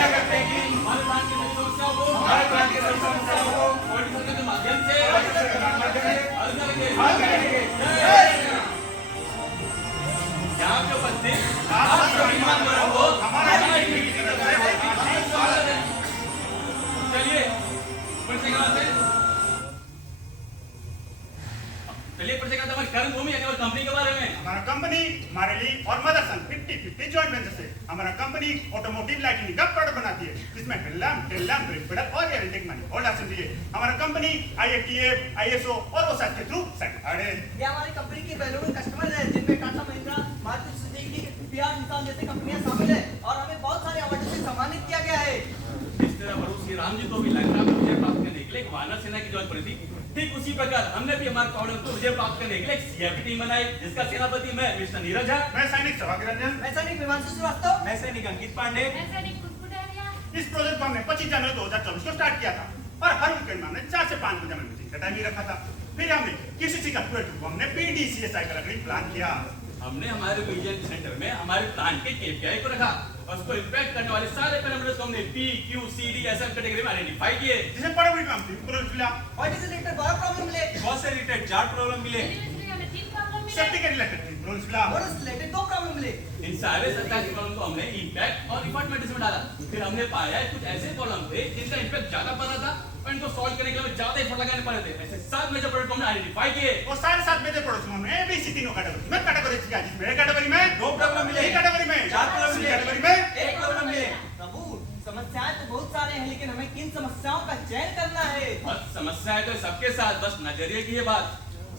क्या करते हैं कि हमारे प्लांट की सभी समस्याओं को कोऑर्डिनेशन के माध्यम से हल करेंगे। यहाँ पे उपस्थित आप सभी मेहमानों को हमारा स्वागत है। चलिए परिचय करते हमारी कर्मभूमि यानी कंपनी के बारे में। हमारा कंपनी हमारे लिए और मदरसन 50-50 जॉइंट वेंचर से हमारा कंपनी ऑटोमोटिव लाइटिंग का प्रोडक्ट बनाती है, जिसमें हेडलैम्प, ब्रेक पैडल और एयर इंटेक मैनिफोल्ड असेंबली है। हमारा कंपनी IATF, ISO और OSHA के थ्रू सर्टिफाइड है। ये हमारी कंपनी के वैल्यूएबल कस्टमर हैं, जिनमें Tata Mahindra, Maruti Suzuki, PR Nissan जैसी कंपनियां शामिल है और हमें बहुत सारे अवार्ड से सम्मानित किया गया है। इस तरह प्रभु श्री राम जी को भी लंका में विजय प्राप्त करने के लिए एक वानर सेना की जरूरत पड़ी थी। ठीक उसी प्रकार हमने भी हमारे प्रोडक्ट को विजय प्राप्त करने के लिए एक CFP टीम बनाई, जिसका सेनापति मैं मिस्टर नीरज झा, मैं सैनिक सौभाग्य रंजन, मैं सैनिक हिमांशु श्रीवास्तव, मैं सैनिक अंकित पांडे। इस प्रोजेक्ट को हमने 25 जनवरी 2024 को स्टार्ट किया था और हर वीकेंड में हमने 4 से 5 बजे मीटिंग का टाइम ही रखा था। फिर हमने किसी चीज का प्रोजेक्ट को हमने PDCA का लकड़ी प्लान किया। हमने हमारे विजन सेंटर में हमारे प्लान के KPI को रखा और उसको इम्पैक्ट करने वाले सारे पैरामीटर्स को हमने P, Q, C, D, SM category में आइडेंटिफाई किए, जिसे बड़े बड़ी कंपनी प्रोजेक्ट मिला। क्वालिटी से रिलेटेड बहुत प्रॉब्लम मिले, बहुत से रिलेटेड 4 प्रॉब्लम मिले, सेफ्टी के रिलेटेड प्रोजेक्ट मिला और उससे रिलेटेड 2 प्रॉब्लम मिले। इन सारे सरकार के प्रॉब्लम को हमने इम्पैक्ट और इफर्ट मैट्रिक्स में डाला। फिर हमने पाया कुछ ऐसे प्रॉब्लम थे जिनका इम्पैक्ट ज्यादा पड़ रहा था और इनको सॉल्व करने के लिए ज्यादा एफर्ट लगाने पड़े थे। ऐसे 7 मेजर प्रोडक्ट हमने आइडेंटिफाई किए और सारे 7 मेजर प्रोडक्ट हमने ABC तीनों कैटेगरी में कैटेगराइज किया, जिसमें एक कैटेगरी में 2 प्रॉब्लम मिले, एक कैटेगरी में 4 प्रॉब्लम मिले, कैटेगरी में 1 प्रॉब्लम मिले। प्रभु समस्याएं तो बहुत सारे हैं, लेकिन हमें किन समस्याओं का चयन करना है? बस समस्याएं तो सबके साथ, बस नजरिए की ये बात।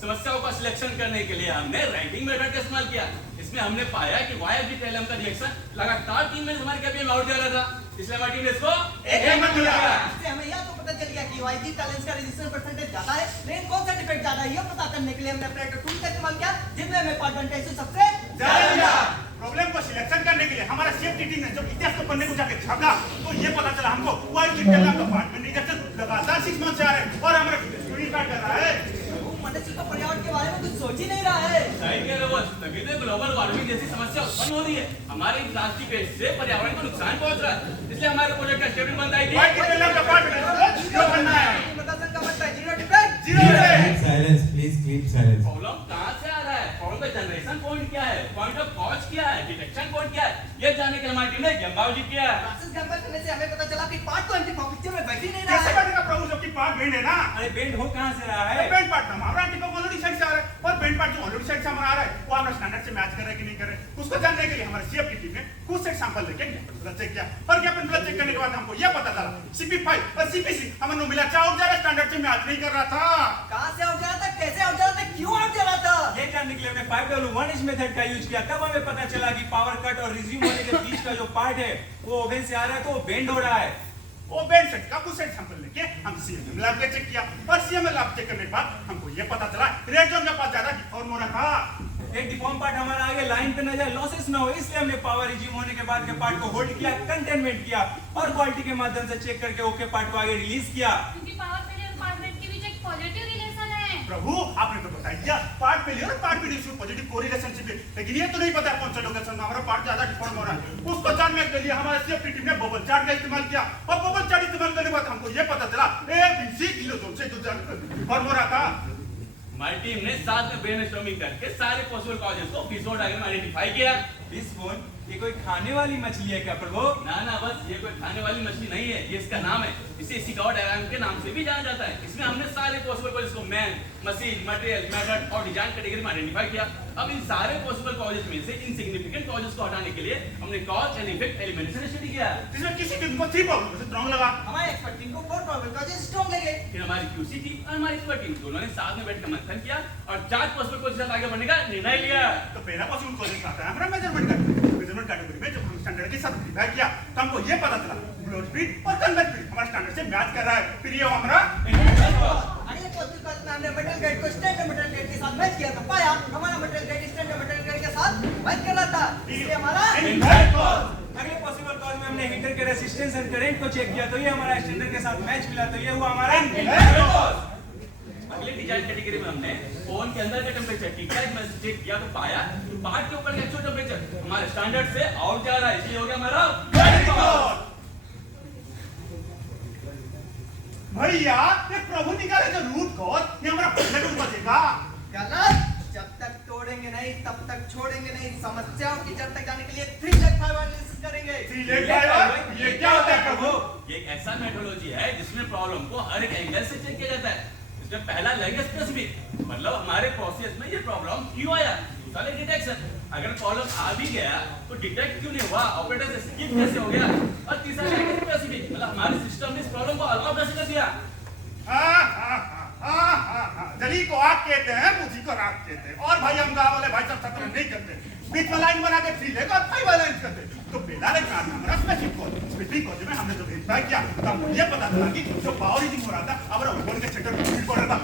समस्याओं का सिलेक्शन करने के लिए हमने रैंकिंग मेथड का इस्तेमाल किया। इसमें हमने पाया कि YFG टेलम का रिएक्शन लगातार 3 महीने हमारे KPI में आउट जा रहा था, इसलिए हमारी टीम ने इसको एक नंबर दिया। इससे हमें यह तो पता चल गया कि YG टैलेंट्स का रजिस्ट्रेशन परसेंटेज ज्यादा है, लेकिन कौन सा डिफेक्ट ज्यादा है, यह पता करने के लिए हमने ऑपरेटर टूल का इस्तेमाल किया, जिसमें हमें परसेंटेज सबसे ज्यादा मिला। प्रॉब्लम को सिलेक्शन करने के लिए हमारा CFT टीम ने जब इतिहास को पढ़ने को जाके झाँका तो ये पता चला हमको YFG टेलम का पार्ट में रिजेक्शन लगातार 6 मंथ से आ रहे हैं और हमारा स्टूडेंट कार्ड कर रहा है। मनुष्य को पर्यावरण के बारे में कुछ सोच ही नहीं रहा है। सही कह रहे हो, तभी तो ग्लोबल वार्मिंग जैसी समस्या उत्पन्न हो रही है। हमारे प्लास्टिक वेस्ट से पर्यावरण को नुकसान पहुंच रहा है, इसलिए हमारे प्रोजेक्ट का शेड्यूल बन रही थी YFG टेलम का पार्ट में जीरो बनना है। मदरसन का मतलब जीरो डिफेक्ट, जीरो है। Silence please, keep silence. Problem कहां से आ रहा है, प्रॉब्लम का जनरेशन पॉइंट क्या है, पॉइंट ऑफ कॉज क्या है, डिटेक्शन पॉइंट क्या है, ये जानने के लिए हमारी टीम ने गंबावजी किया। प्रोसेस कंपेयर करने से हमें पता चला कि पार्ट तो एंटी पिक्चर में बैठ ही नहीं कैसे रहा है। बैठेगा प्रभु, जबकि पार्ट बेंड है ना? अरे बेंड हो कहां से रहा है? बेंड पार्ट हमारा एंटी ऑलरेडी साइड से आ रहा है और बेंड पार्ट जो ऑलरेडी साइड से हमारा आ रहा है वो हमारा स्टैंडर्ड से मैच कर रहा है कि नहीं कर रहा है, उसको जानने के लिए हमारे CFT टीम ने कुछ सेट सैंपल लेके ब्लड चेक किया और ज्ञापन ब्लड चेक करने के बाद हमको ये पता चला CP5 और CPC हमें मिला चाउर जा रहा स्टैंडर्ड से मैच नहीं कर रहा था। कहां से आउट जा रहा था, कैसे आउट जा रहा था, क्यों आउट जा रहा था? ये जानने के लिए हमने 5W1 मेथड का यूज किया। तब हमें पता चला कि पावर कट और रिज्यूम होने के बीच का जो पार्ट है वो ओवन से आ रहा है, तो वो बेंड हो रहा है। वो बेंड सेट का कुछ सेट सैंपल लेके हम CMM लैब में चेक किया और CMM लैब चेक करने के बाद हमको ये पता चला रेड जोन के पास ज्यादा डिफॉर्म हो रहा था। एक डिफॉर्म पार्ट हमारा आगे लाइन पे न जाए, लॉसेस ना हो, इसलिए हमने पावर रिज्यूम होने के बाद के पार्ट को होल्ड किया, कंटेनमेंट किया और क्वालिटी के माध्यम से चेक करके ओके पार्ट को आगे रिलीज किया। क्योंकि पावर फेलियर पार्ट बेंड के बीच एक पॉजिटिव रिलेशन है। प्रभु आपने तो बता दिया पार्ट फेलियर और पार्ट बेंड में पॉजिटिव कोरिलेशनशिप है, लेकिन ये तो नहीं पता कौन सा लोकेशन में हमारा पार्ट ज्यादा डिफॉर्म हो रहा है। उसको जानने के लिए हमारे CFT टीम ने बबल चार्ट का इस्तेमाल किया और बबल चार्ट इस्तेमाल करने के बाद हमको ये पता चला ABC किलो जोन से जो डिफॉर्म हो रहा था। हमारी टीम ने साथ में ब्रेनस्टॉर्मिंग करके सारे पॉसिबल कॉजेस को फिशबोन डायग्राम आइडेंटिफाई किया। फिशबोन ये कोई खाने वाली मछली है क्या प्रभु? ना ना, बस ये कोई खाने वाली मछली नहीं है, ये इसका नाम है। इसे सिकाओ डायग्राम के नाम से भी जाना जाता है। इसमें हमने सारे पॉसिबल कॉजेस को मैन, मशीन, मटेरियल, मेथड और डिजाइन कैटेगरी में आइडेंटिफाई किया। अब इन सारे पॉसिबल कॉजेस में से इनसिग्निफिकेंट कॉजेस को हटाने के लिए हमने cause and effect elimination study किया, जिसमें किसी टीम को 3 प्रॉब्लम से स्ट्रांग लगा। हमारे एक्सपर्ट टीम को 4 प्रॉब्लम का स्ट्रांग लगे। फिर हमारी QC टीम और हमारी एक्सपर्ट टीम दोनों ने साथ में बैठकर मंथन किया और 4 पॉसिबल कॉजेस से आगे बढ़ने का निर्णय लिया। तो पहला पॉसिबल कॉजेस आता है हमारा मेजरमेंट कैटेगरी में, जब हम स्टैंडर्ड के साथ वेरीफाई किया तो हमको ये पता चला ब्लो स्पीड और कन्वेंस स्पीड हमारा स्टैंडर्ड से मैच कर रहा है। फिर ये हमारा अगले पॉसिबल कॉज में हमने मटेरियल ग्रेड को स्टैंडर्ड मटेरियल ग्रेड के साथ मैच किया तो पाया हमारा material grade standard material grade के साथ मैच कर रहा था, इसलिए हमारा अगले पॉसिबल कॉज में हमने हीटर के रेजिस्टेंस एंड करंट को चेक किया तो ये हमारा स्टैंडर्ड के साथ मैच मिला, तो ये हुआ हमारा। अगले डिजाइन कैटेगरी में हमने ओवन के अंदर का टेंपरेचर ठीक है मैं चेक किया तो पाया पार्ट के ऊपर का एक्चुअल टेंपरेचर हमारे स्टैंडर्ड से आउट जा रहा है, इसलिए हो गया हमारा। भैया ये प्रभु निकाले जो रूट कॉज ये हमारा बजट में बचेगा। गलत। जब तक तोड़ेंगे नहीं तब तक छोड़ेंगे नहीं। समस्याओं की जड़ तक जाने के लिए 3 लाख फाइव एनालिसिस करेंगे। 3 लाख फाइव ये क्या होता है प्रभु? ये एक ऐसा मेथोडोलॉजी है जिसमें प्रॉब्लम को हर एक एंगल से चेक किया जाता है। इसमें पहला लेंगे स्पेसिफिक, मतलब हमारे प्रोसेस में ये प्रॉब्लम क्यों आया। दूसरा लेंगे डिटेक्शन, अगर प्रॉब्लम आ भी गया तो डिटेक्ट क्यों नहीं हुआ, ऑपरेटर से स्किप कैसे हो गया। और तीसरा लेंगे स्पेसिफिक, मतलब हमारे सिस्टम ने इस प्रॉब्लम को अलाउ कैसे कर दिया। जली को आग कहते हैं, मुझी को राख कहते हैं। और भाई हम गाँव वाले भाई सब सत्र नहीं करते, बीच में लाइन बना के 3 लेगा और 5 लाइन करते। तो बेला ने कहा हमारा स्पेसिफिक कॉज में हमने जो वेरीफाई किया तब मुझे पता चला कि जो पावर रीडिंग हो रहा था अब ऊपर के सेक्टर में फील पड़ रहा था।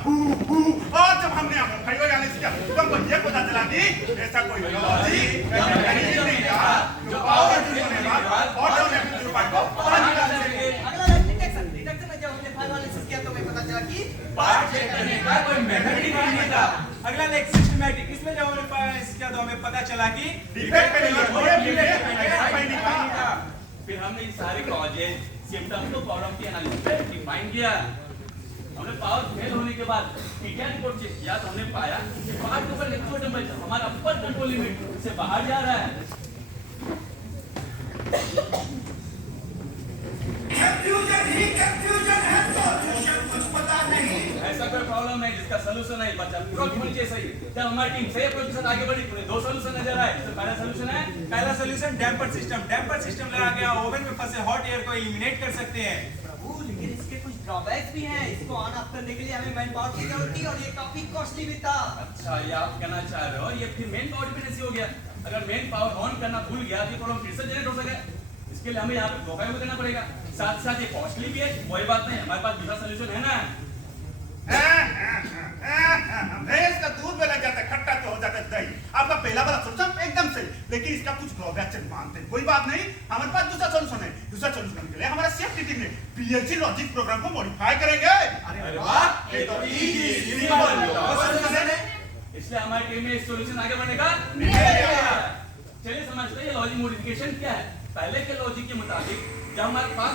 और जब हमने फाइव एनालिसिस किया तब मुझे पता चला कि ऐसा कोई लॉजिक नहीं था जो पावर रीडिंग होने के बाद ऑटो नेगेटिव पार्ट को बाहर निकाल सके। अगला है डिटेक्शन। डिटेक्शन में जब हमने फाइव एनालिसिस किया तो हमें पता चला कि पार्ट चेक करने का कोई मेथड ही नहीं था। अगला लेग सिस्टमैटिक, इसमें जब हमने फाइव किया तो हमें पता चला कि डिफेक्ट पे नहीं था। फिर हमने इन सारे कॉजेज सिम्टम्स को प्रॉब्लम की एनालिसिस पे डिफाइन किया। हमने पावर फेल होने के बाद पीटीआर रिपोर्ट चेक किया तो हमने पाया कि पार्ट के ऊपर लिक्विड टेंपरेचर हमारा अपर कंट्रोल लिमिट से बाहर जा रहा है। ऐसा कोई प्रॉब्लम नहीं जिसका सलूशन नहीं बचा अप्रोच होनी चाहिए सही। जब हमारी टीम सही अप्रोच के साथ आगे बढ़ी तो 2 सॉल्यूशन नजर आए। तो पहला सॉल्यूशन है, पहला solution damper system. Damper system लगा के आप ओवन में फंसे हॉट एयर को एलिमिनेट कर सकते हैं। प्रभु लेकिन इसके कुछ ड्रॉबैक्स भी हैं। इसको ऑन ऑफ करने के लिए हमें मैन पावर की जरूरत थी और ये काफी कॉस्टली भी था। अच्छा ये आप कहना चाह रहे हो ये फिर मेन पावर डिपेंडेंसी हो गया। अगर मेन पावर ऑन करना भूल गया तो ये प्रॉब्लम फिर से जनरेट हो सके। इसके लिए हमें यहाँ पे प्रोफाइल को देना पड़ेगा। साथ साथ ये कॉस्टली भी है, कोई बात नहीं, हमारे पास दूसरा सॉल्यूशन है ना। भैंस का दूध में लग जाता है खट्टा तो हो जाता है दही। आपका पहला वाला सॉल्यूशन एकदम सही, लेकिन इसका कुछ ड्रॉबैक्स मानते हैं। कोई बात नहीं, हमारे पास दूसरा सॉल्यूशन है। दूसरा सॉल्यूशन के लिए हमारा सेफ्टी टीम ने पीएलसी लॉजिक प्रोग्राम को मॉडिफाई करेंगे। अरे वाह, ये तो इजी सिंपल सॉल्यूशन है। इसलिए हमारी टीम में इस सॉल्यूशन आगे बढ़ने का चलिए समझते हैं ये लॉजिक मॉडिफिकेशन क्या है। पहले के लॉजिक के मुताबिक जब हमारे पास